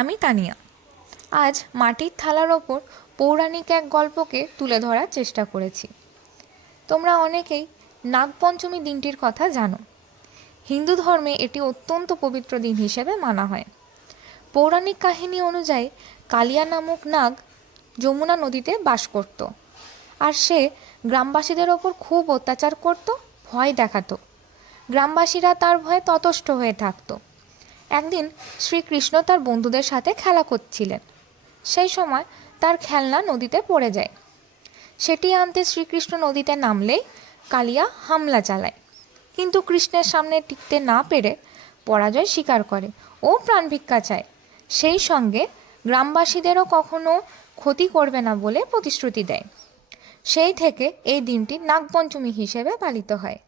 আমি তানিয়া। আজ মাটির থালার ওপর পৌরাণিক এক গল্পকে তুলে ধরার চেষ্টা করেছি। তোমরা অনেকেই নাগপঞ্চমী দিনটির কথা জানো। হিন্দু ধর্মে এটি অত্যন্ত পবিত্র দিন হিসেবে মানা হয়। পৌরাণিক কাহিনী অনুযায়ী কালিয়া নামক নাগ যমুনা নদীতে বাস করত, আর সে গ্রামবাসীদের ওপর খুব অত্যাচার করত, ভয় দেখাতো। গ্রামবাসীরা তার ভয়ে ততষ্ট হয়ে থাকতো। একদিন শ্রীকৃষ্ণ তার বন্ধুদের সাথে খেলা করছিলেন। সেই সময় তার খেলনা নদীতে পড়ে যায়। সেটি আনতে শ্রীকৃষ্ণ নদীতে নামলেই কালিয়া হামলা চালায়, কিন্তু কৃষ্ণের সামনে টিকতে না পেরে পরাজয় স্বীকার করে ও প্রাণ ভিক্ষা চায়। সেই সঙ্গে গ্রামবাসীদেরও কখনো ক্ষতি করবে না বলে প্রতিশ্রুতি দেয়। সেই থেকে এই দিনটি নাগপঞ্চমী হিসেবে পালিত হয়।